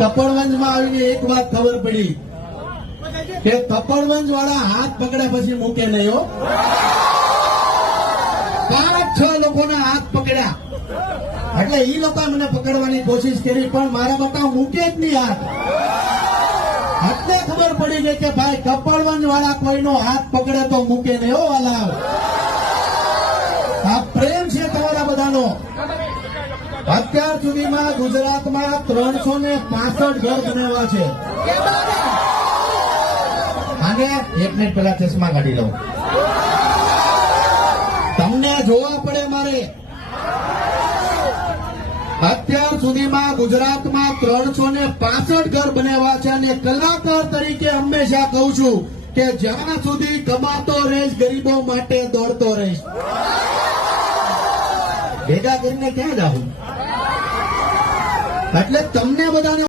કપડવંજમાં આવીને એક વાત ખબર પડી કે કપડવંજ વાળા હાથ પકડ્યા પછી મૂકે નહીં હો. 5-6 લોકોના હાથ પકડ્યા એટલે ઈ લોકો મને પકડવાની કોશિશ કરી પણ મારા બટા મૂકે જ નહીં હાથ. એટલે ખબર પડી ગઈ કે ભાઈ કપડવંજ વાળા કોઈનો હાથ પકડે તો મૂકે નહીં હો વાલા. આ પ્રેમ છે તમારા બધાનો. અત્યાર સુધીમાં ગુજરાતમાં 365 ઘર બનાવ્યા છે. અને 1 મિનિટ પહેલા ચશ્મા કાઢી લઉં, તમને જોવા પડે મારે. અત્યાર સુધીમાં ગુજરાતમાં 365 ઘર બનાવ્યા છે અને કલાકાર તરીકે હંમેશા કહું છું કે જ્યાં સુધી કમાતો રહીશ ગરીબો માટે દોડતો રહીશ. ભેગા કરીને ક્યાં જાઉં? એટલે તમને બધાને